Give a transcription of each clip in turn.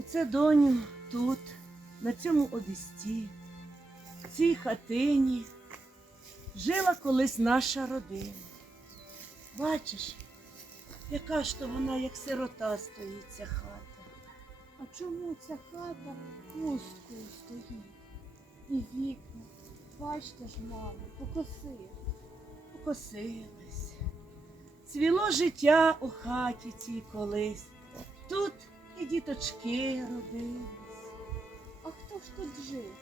Оце доню тут, на цьому обісті, в цій хатині жила колись наша родина. Бачиш, яка ж то вона, як сирота стоїть ця хата. А чому ця хата пусткою стоїть? І вікна, бачите ж, мамо, покосили. Покосилась. Цвіло життя у хаті цій колись. Тут і діточки родились. А хто ж тут жив?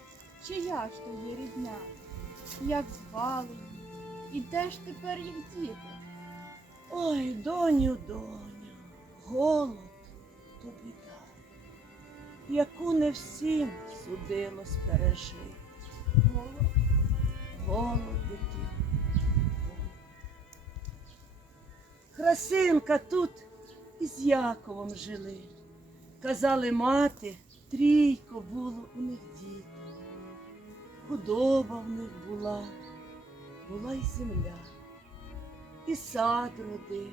Чия ж то є рідня? Як звали їх? І де ж тепер їх діти? Ой, доню, доню, голод то біда, яку не всім судилось пережити. Голод. Голод дитина. Красинка тут із Яковом жили. Казали мати, трійко було у них дітей. Худоба в них була, була й земля, і сад родив,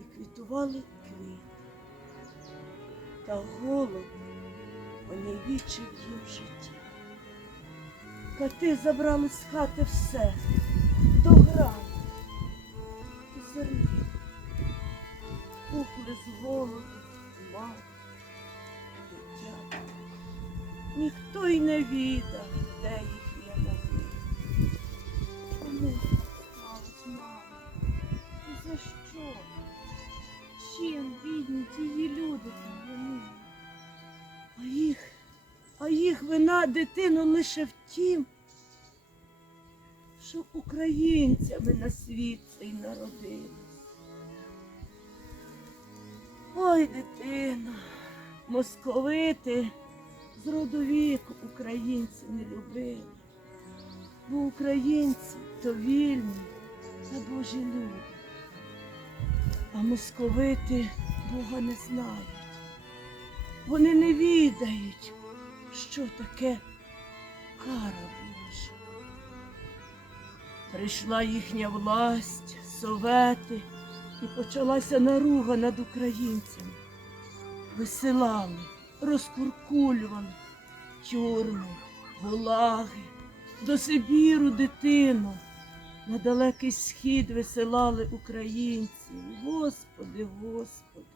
і квітували квіти. Та голод поневічив їм життя. Коти забрали з хати все до грани, до зерні. Пухли з голоду дитя. Ніхто й не відав, де їх є могили. Чому сталося, мамо? І за що? Чим бідні тії люди там вони? А їх, а їх вина дитину лише в тім, що українцями на світ цей народились. Ой, дитино, московити з роду віку українців не любили, бо українці то вільні та божі люди. А московити Бога не знають. Вони не відають, що таке кара Божа. Прийшла їхня власть, совети, і почалася наруга над українцями. Висилали, розкуркулювали тюрми, гулаги, до Сибіру дитину. На далекий схід висилали українців. Господи, Господи.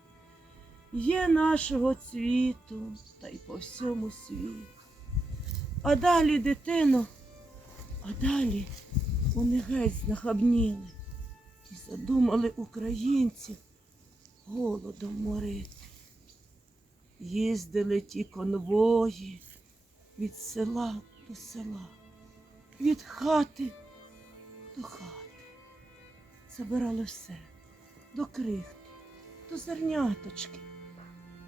Є нашого цвіту та й по всьому світу. А далі, дитино, а далі вони геть знахабніли задумали українців голодом морити. Їздили ті конвої від села до села, від хати до хати. Забирали все до крихти, до зерняточки.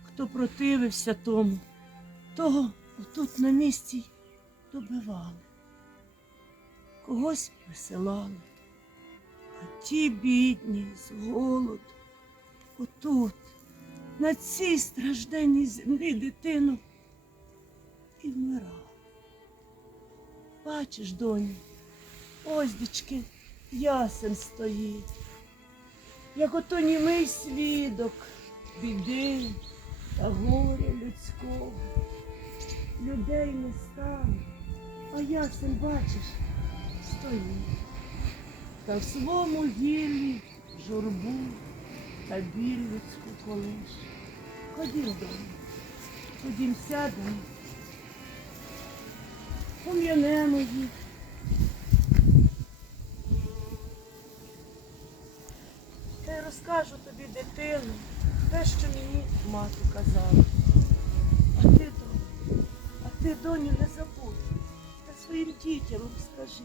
Хто противився тому, того отут на місці добивали. Когось висилали, ті бідні з голоду отут, на цій стражденній землі дитину і вмирали. Бачиш, доню, ось дички, ясен стоїть, як ото німий свідок біди та горя людського. Людей не стане, а ясен, бачиш, стоїть. Та в своєму гіллі журбу та біль людську колиш. Ходім дому, ходім сядемо, пом'янемо їх. Та й розкажу тобі, дитину, те, що мені мати казала. А ти, доню, а ти, доню, не забудь. Та своїм дітям розкажи,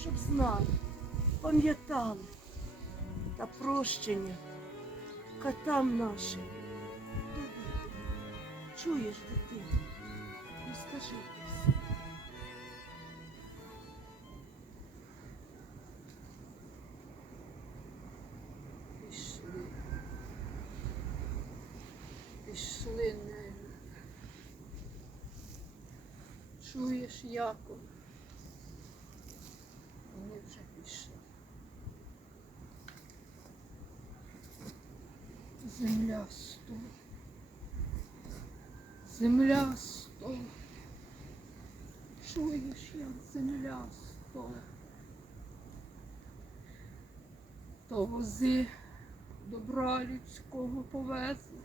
щоб знали, пам'ятали та прощення котам нашим. Тобі. Чуєш, дитину? Розкажи ти все. Пішли. Пішли не. Чуєш, Яков? Вони вже пішли. Земля стула. Земля стола. Чуєш, як земля стола. То вози добра людського повезли.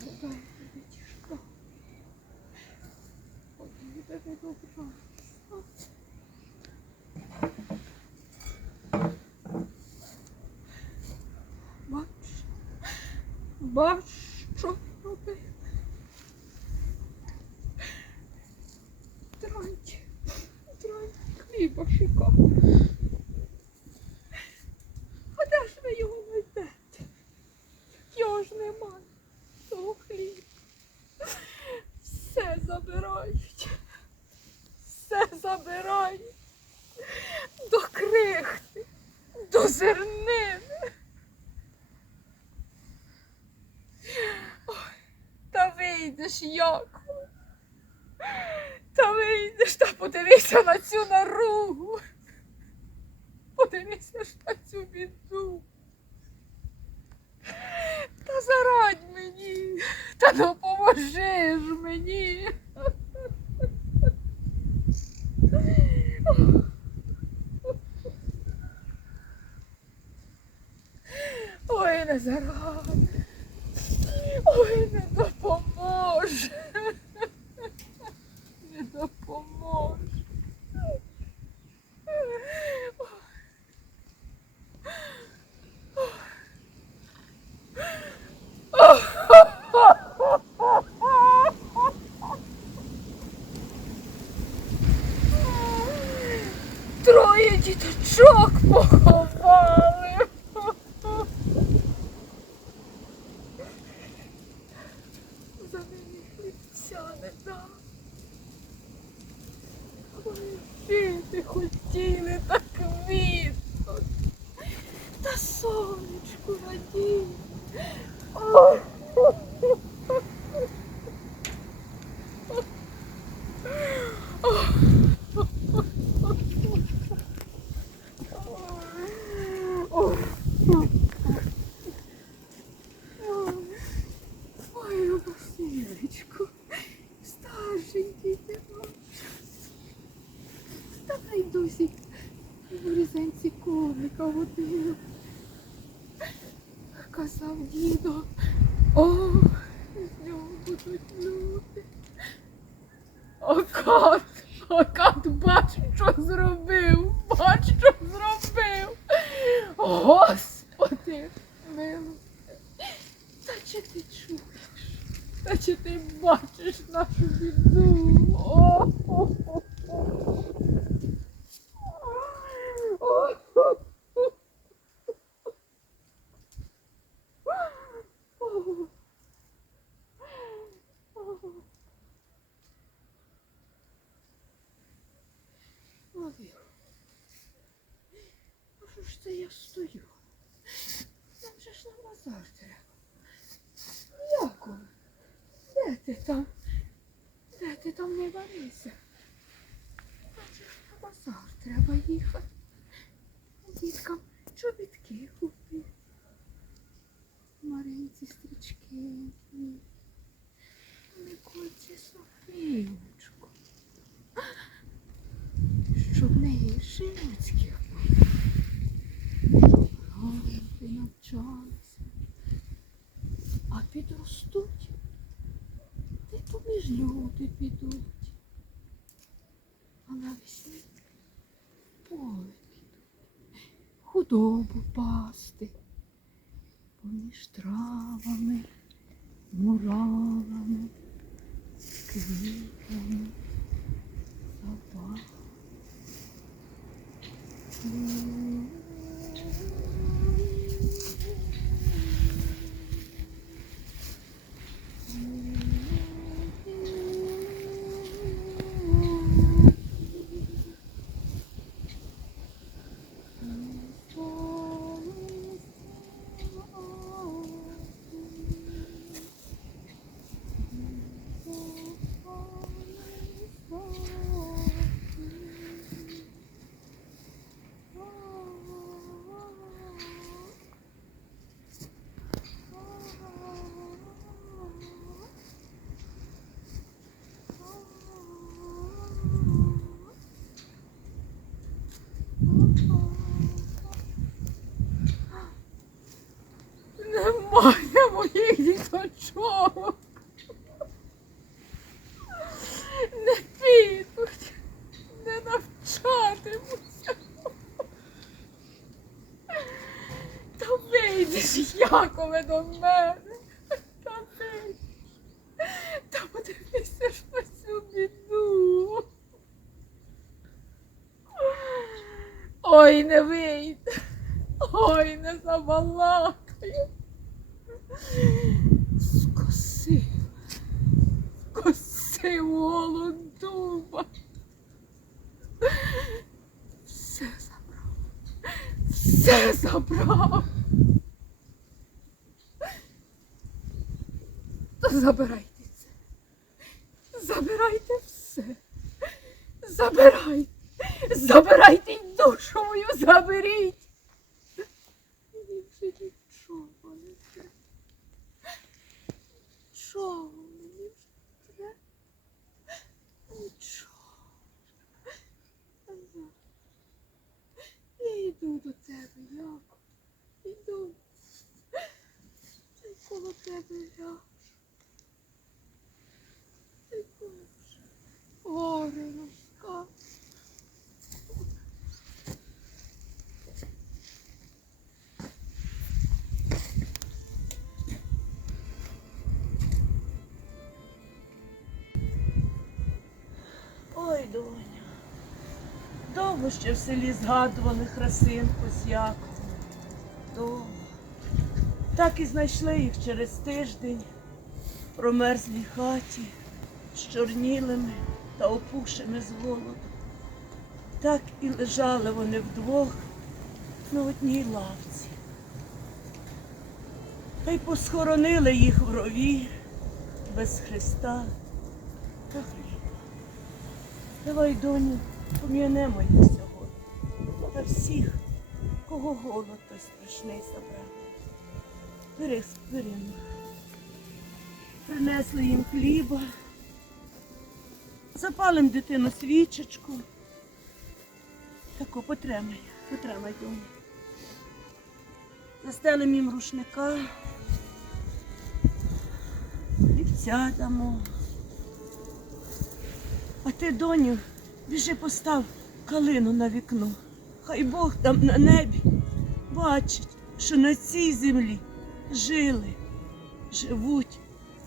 Дай тобі тішка. Ой, тебе добра. Бач, бач, що робив. Драть, драть, хліба шукав. А де ж ви його знайдете? Його ж немає, того хліба. Все забирають. Все забирають. До крихти, до зернини. Ой, Та вийдеш, Якове. Та вийдеш, та подивися на цю наругу. Подивися ж на цю біду. Та зарадь мені, та допоможи ж мені. Ой, не зарадь. Ой, не допоможе. Не допоможе. Троє діточок поховали. За ними хлібця не дав. Ой, жити хотіли так квітно. Та сонечку радій. Ой. Бач, що зробив, бач, що зробив. Господи, мило, Та чи ти чуєш? Та чи ти бачиш нашу біду? Це я стою? Нам же ж на базар треба. Якове, де ти там? Де ти там не варися? Нам же ж на базар треба їхати. Діткам чобітки купити. Маринці стрічки. Микольці Софієчку. Щоб в неї шиночки були. Щоб грамоти навчалися. А підростуть, та й поміж люди підуть. А навесні в поле підуть, худобу пасти, поміж травами, муравами, квітами, Немає моїх діточок. Не підуть, не навчатимуться. Та вийдеш, Якове, до мене. Ой, не вийде, ой, не забалакаю. Скосив, скосив голодуба. Все забрав, все забрав. То забирайте це. Забирайте все. Забирайте. Забирайте душу мою, заберіть. Мені вже нічого не треба. Нічого мені вже треба. Нічого. Я йду до тебе, Яко. Довго ще в селі згадували Храсинку Яковом. Довго. Так і знайшли їх через тиждень в промерзлій хаті з чорнілими та опухшими з голоду. Так і лежали вони вдвох на одній лавці. Та й посхоронили їх в рові без Христа та хліба. Давай, доню, пом'янемо їх сьогодні. Та всіх, кого голод той страшний забрав. Бери, бери. Принесли їм хліба. Запалим дитину свічечку. Тако, потримай, потримай, доню. Застелим їм рушника. Хлібця дамо. А ти, доню, біжи постав калину на вікно. Хай Бог там на небі бачить, що на цій землі жили, живуть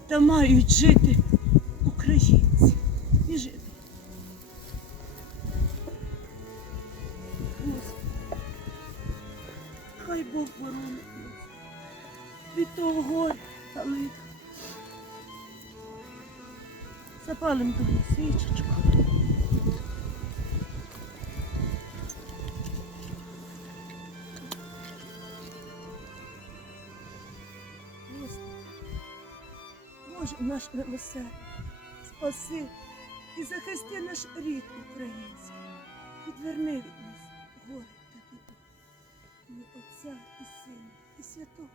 та мають жити українці. Біжи. Хай Бог боронить нас від того горя та лиха. Запалим доню свічечку. Наш милосердя, спаси і захисти наш рід український. Відверни від нас горе та біду. Ми Отця і Сина і Святого